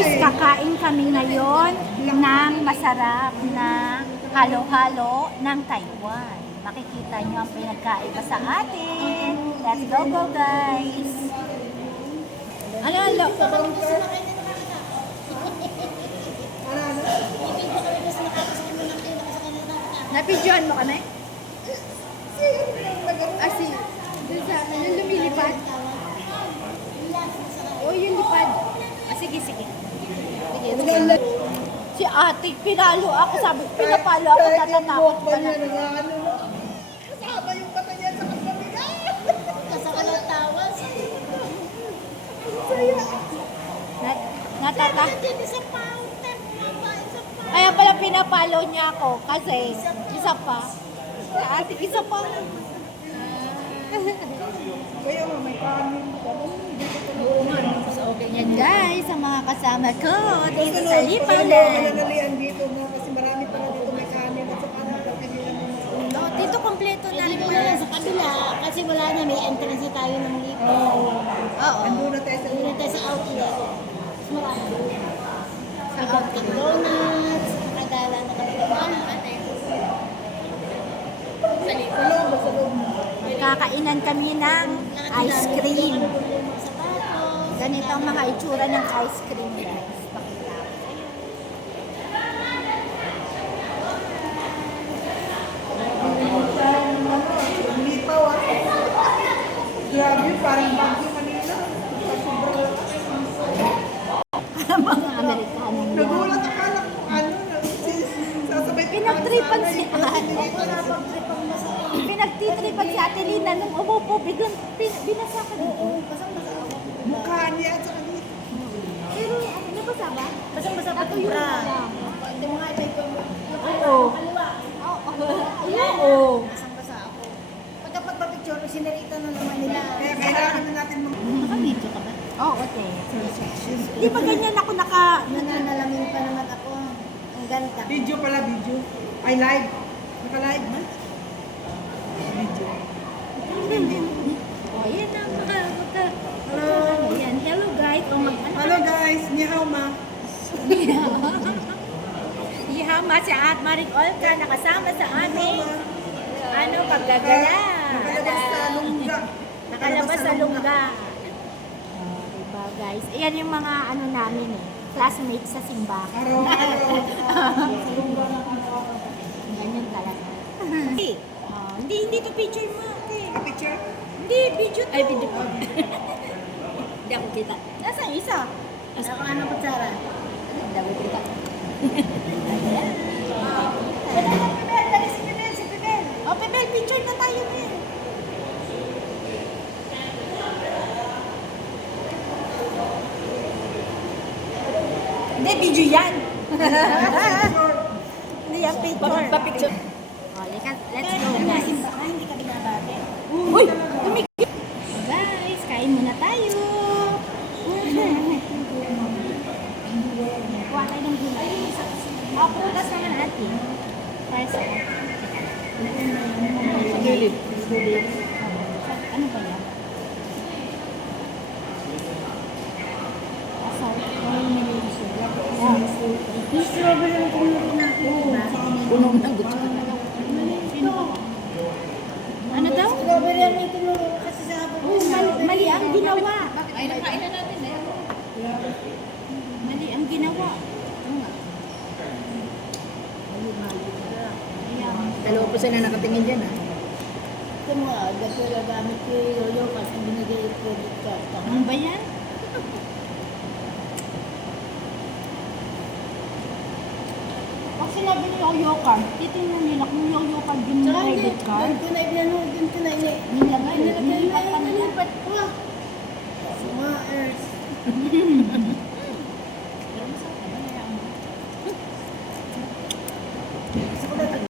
Guys, kakain kami ngayon ng masarap na halo-halo ng Taiwan. Makikita nyo ang pinagkaiba sa atin. Let's go guys! Ano? Napidyoan mo kami? Asi, dun sa yung lumilipad. Oh, yung lipad. Sige. Si ate, pinalo ako. Sabi, pinapalo ako, natatakot pa na. Kasama yung mata niya sa kasabiga. Kasama ng tawas. Natata. Isa pa, isa pa. Kaya pala pinapalo niya ako kasi isa pa. Si ate, isa pa. Kaya nga may kanin. So, ganyan guys, ang mga kasama ko dito sa Pero Lipanan. mananalian dito na kasi marami pala dito may kanin at saka napapilihan mo na. No, dito kompleto na Hindi rin ko na pala. lang sa kabila kasi wala na, may entrance na tayo ng lipo. Oo. Andun na tayo sa Hindi na tayo sa outlet. Mas marami. Sa Dunkin Donuts, nakagala na kami ng mga ate. Sa lipo. sa loob. Magkakainan kami ng ice cream. Sapatos. Ganito ang mga itsura ng ice cream guys. Pakita ko. Lipaw ah. Grabe, parang bagyo kanina. Mga Amerikano. Nagulat akala ko ano. Sasabay Pinagtripan si ate. Pinagtitripan si ate Lina nung umupo. Biglang binasa ka dito. mukha niya at saka dito. Pero ano, nabasa ba? Basang-basa pa Natuyo na lang. Ito mga ito. Oo. Oo. Basang-basa ako. Pagka-picture, sinarita na naman nila. Kaya kailangan na natin Naka-video ka ba? Oo, te. Di ba ganyan ako Nananalamin pa naman ako. Ang ganda. video pala, video. Ay, live. Naka-live man. Video. Oh, yan na. Ayan. Hello guys. O Hello guys, ni hao ma. Ihama si At Maring Olka nakasama sa aming paggagala. Nakalabas sa lungga. Nakalabas sa lungga. Diba guys? Ayan yung mga namin classmates sa simbahan. Araw-araw. Ganyan talaga. Hindi to picture mo. Okay. Picture? Hindi, video to. Ay, video to. Hindi ako kita. Nasaan isa? Ako ano ko, Sarah? Hindi ako kita. Si Pibel. Oh, Pibel, picture na tayo, Pibel. Hindi, video yan. Hindi yan picture. Pa-picture. Oh, let's go, guys. Hindi ka binabate. Uy! Tumigil! Guys, kain muna tayo. Kuha tayo ng gulay. Prutas naman ate. Para sa Gilid. ano ba yan? Asaw. Yung strawberry ang kumulit natin, diba? Punong ng gusto. Ano daw? Strawberry ang may tinuro kasi sa hapon. Mali ang ginawa. Ay, nakain na natin eh. Mali ang ginawa. Dalawa po sila nakatingin dyan ah. Ito mo ah, dati gamit ko yung Yoyo kasi binigay yung credit card. Ano ba yan? Pag sinabi ni Yoyo card, titingnan nila kung Yoyo card yung credit card. Doon ko na ibinano, doon ko na Nilagay, nilipat pa nila. Nilipat ko. Mga earth.